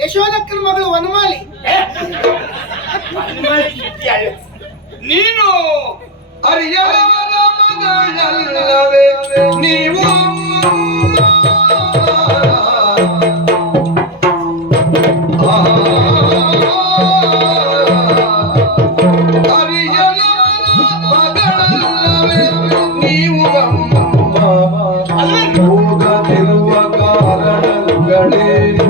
ಯಶೋಧಕ್ಕನ ಮಗಳು ವನಮಾಲಿ. ನೀನು ನೀವು ಅರಿಯಲವರ ಮಗಳಲ್ಲವೇ ನೀವು ಕಾರಣಗಳೇ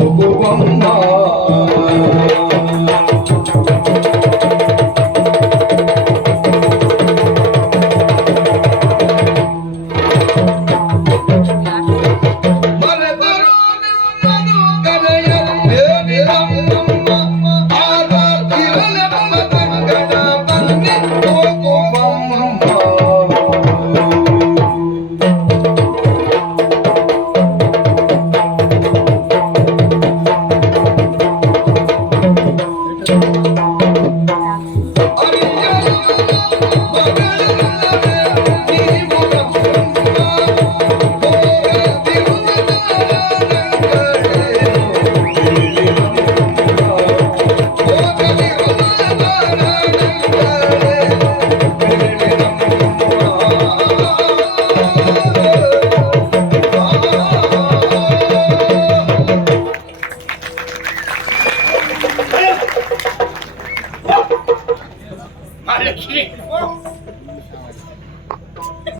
고구마 Hare Krishna.